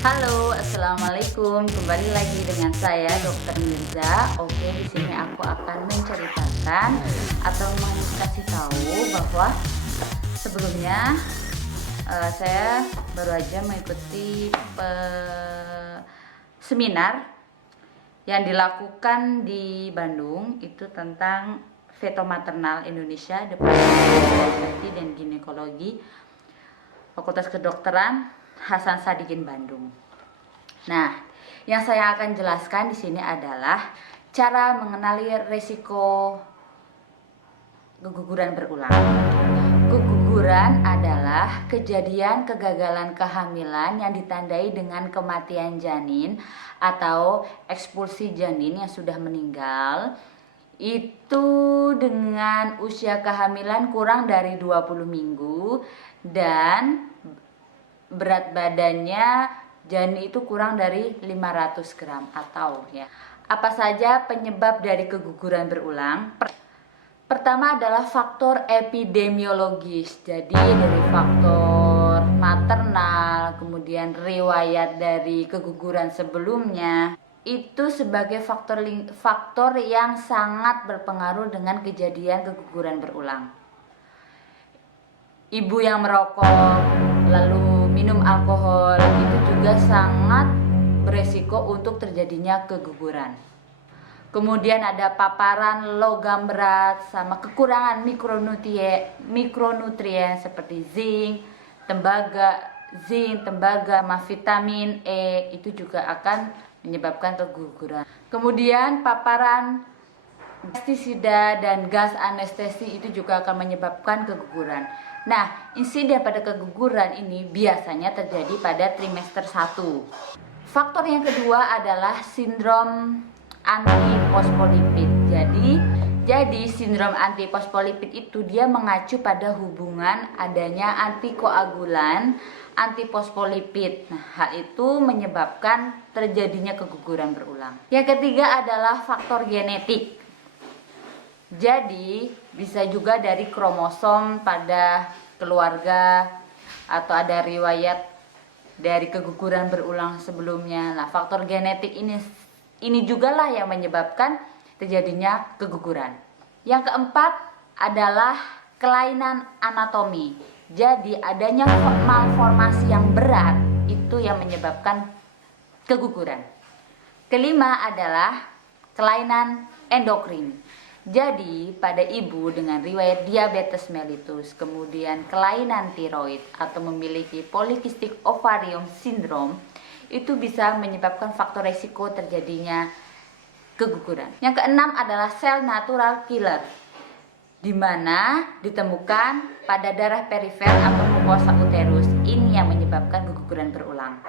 Halo, assalamualaikum. Kembali lagi dengan saya, Dokter Mirza. Oke, di sini aku akan menceritakan atau kasih tahu bahwa sebelumnya saya baru aja mengikuti seminar yang dilakukan di Bandung, itu tentang feto maternal Indonesia, Departemen dan Ginekologi, Fakultas Kedokteran Hasan Sadikin Bandung. Nah, yang saya akan jelaskan di sini adalah cara mengenali risiko keguguran berulang. Keguguran adalah kejadian kegagalan kehamilan yang ditandai dengan kematian janin atau ekspulsi janin yang sudah meninggal, itu dengan usia kehamilan kurang dari 20 minggu dan berat badannya janin itu kurang dari 500 gram atau ya. Apa saja penyebab dari keguguran berulang? Pertama adalah faktor epidemiologis. Jadi dari faktor maternal, kemudian riwayat dari keguguran sebelumnya, itu sebagai faktor yang sangat berpengaruh dengan kejadian keguguran berulang. Ibu yang merokok, lalu minum alkohol, itu juga sangat beresiko untuk terjadinya keguguran. Kemudian ada paparan logam berat sama kekurangan mikronutrien seperti zinc, tembaga, sama vitamin E, itu juga akan menyebabkan keguguran. Kemudian paparan pestisida dan gas anestesi itu juga akan menyebabkan keguguran. Nah, insiden pada keguguran ini biasanya terjadi pada trimester 1. Faktor yang kedua adalah sindrom antiposfolipid. Jadi sindrom antiposfolipid itu dia mengacu pada hubungan adanya antikoagulan antiposfolipid. Nah, hal itu menyebabkan terjadinya keguguran berulang. Yang ketiga adalah faktor genetik. Jadi bisa juga dari kromosom pada keluarga atau ada riwayat dari keguguran berulang sebelumnya. Nah, faktor genetik ini juga lah yang menyebabkan terjadinya keguguran. Yang keempat adalah kelainan anatomi. Jadi adanya malformasi yang berat itu yang menyebabkan keguguran. Kelima adalah kelainan endokrin. Jadi pada ibu dengan riwayat diabetes mellitus, kemudian kelainan tiroid atau memiliki polikistik ovarium syndrome, itu bisa menyebabkan faktor resiko terjadinya keguguran. Yang keenam adalah sel natural killer, di mana ditemukan pada darah perifer atau mukosa uterus. Ini yang menyebabkan keguguran berulang.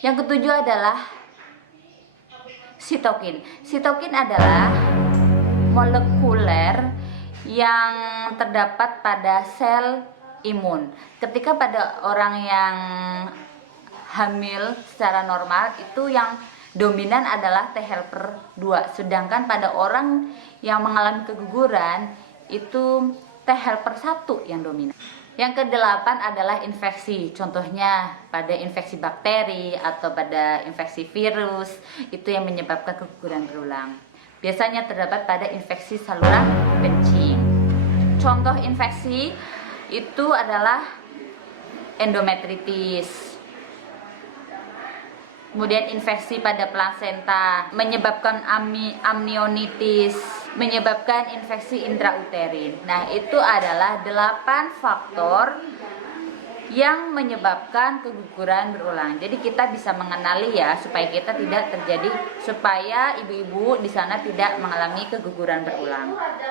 Yang ketujuh adalah sitokin. Sitokin adalah molekuler yang terdapat pada sel imun. Ketika pada orang yang hamil secara normal itu yang dominan adalah T helper 2, sedangkan pada orang yang mengalami keguguran itu T helper 1 yang dominan. Yang kedelapan adalah infeksi, contohnya pada infeksi bakteri atau pada infeksi virus, itu yang menyebabkan keguguran berulang. Biasanya terdapat pada infeksi saluran kencing. Contoh infeksi itu adalah endometritis, kemudian infeksi pada plasenta, menyebabkan amnionitis, menyebabkan infeksi intrauterin. Nah, itu adalah 8 faktor yang menyebabkan keguguran berulang. Jadi kita bisa mengenali ya supaya kita tidak terjadi, supaya ibu-ibu di sana tidak mengalami keguguran berulang.